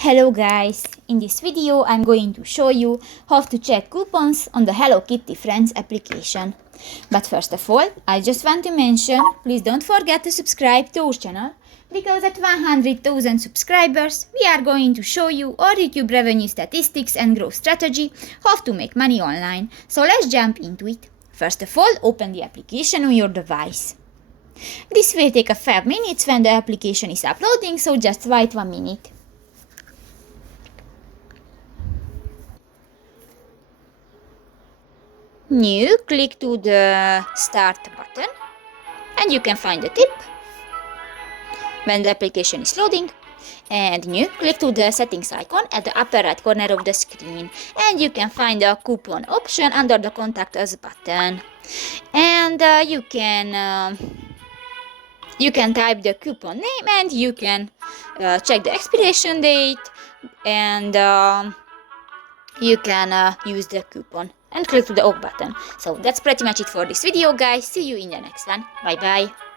Hello guys, in this video I'm going to show you how to check coupons on the Hello Kitty Friends application. But first of all, I just want to mention, please don't forget to subscribe to our channel, because at 100,000 subscribers we are going to show you our YouTube revenue statistics and growth strategy, how to make money online. So let's jump into it. First of all, open the application on your device. This will take a 5 minutes when the application is uploading, so just wait 1 minute. New, click to the start button and you can find the tip when the application is loading. And new, click to the settings icon at the upper right corner of the screen and you can find the coupon option under the contact us button. And you can type the coupon name and you can check the expiration date, and you can use the coupon and click to the OK button. So that's pretty much it for this video, guys. See you in the next one. Bye bye.